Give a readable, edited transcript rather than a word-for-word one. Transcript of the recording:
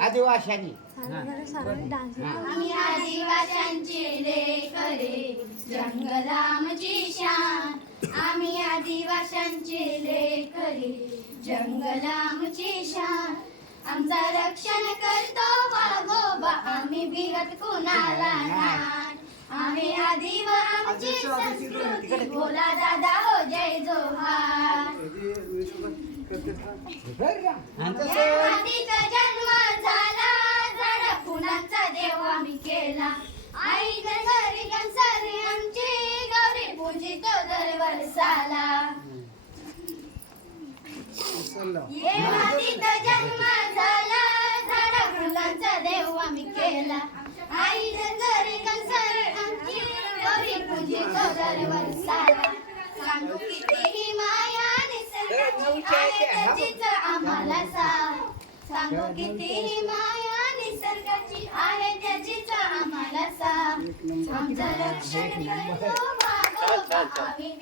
आदिवाशांनी आम्ही आदिवाशांची लेकरे जंगलामची शान आम्ही आदिवाशांची लेकरे जंगलामची शान आमचा रक्षण करतो वाघोबा आम्ही भिरत कुणाला नाही आम्ही आदि व आमची संस्कृती बोला दादा हो जय जोहार आदिचा जन्म झाला झाड फुलांचा देव आम्ही केला आईच्या घरी कंसारी आमची गौरी पूजितो दर वर्षाला आदिचा जन्म झाला झाड फुलांचा देव आम्ही केला आईच्या घरी कंसारी आमची गौरी पूजितो दर वर्षाला सांगू कितीही माया निसर्गाची आहे त्याचीच आम्हाला साथ सांगू कितीही माया निसर्गाची आहे त्याचीच आम्हाला साथ आमचं रक्षण करतो वाघोबा आम्ही